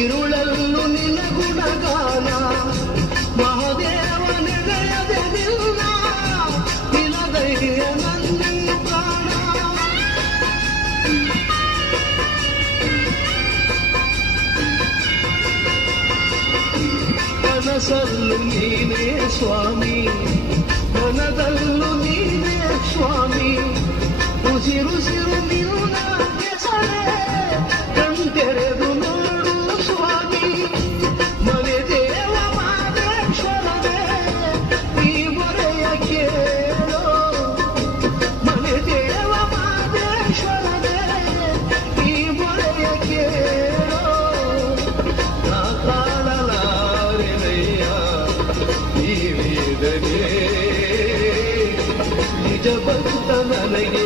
ഇരുളല്ലു നിന ഗുണഗാന മഹാദേവനെದೆಯದೆ ನಿಲ್ಲ ನಿಲದೈಯ ನನ್ನನ್ನು ಕಾಣ ಕನಸಲ್ಲು ನೀನೇ ಸ್ವಾಮಿ ಮನದಲ್ಲೂ ನೀನೇ ಸ್ವಾಮಿ ಉಸಿರುಸಿರು ನಿನ್ನ ಹೆಸರೇ ಕಣ್ತೆರೆದು ನೋಡು ಸ್ವಾಮಿ ಮನೆ ದೇವ ಮಾದೇಶ್ವರನೇ ಈ ಮೊರೆಯ ಕೇಳೋ ಮನೆ ದೇವ ಮಾದೇಶ್ವರನೇ ಈ ಮೊರೆಯ ಕೇಳೋ ನಾ ತಾಳಲಾರೆನಯ್ಯ ಈ ವೇದನೆ ನಿಜ ಭಕ್ತ ನನಗೆ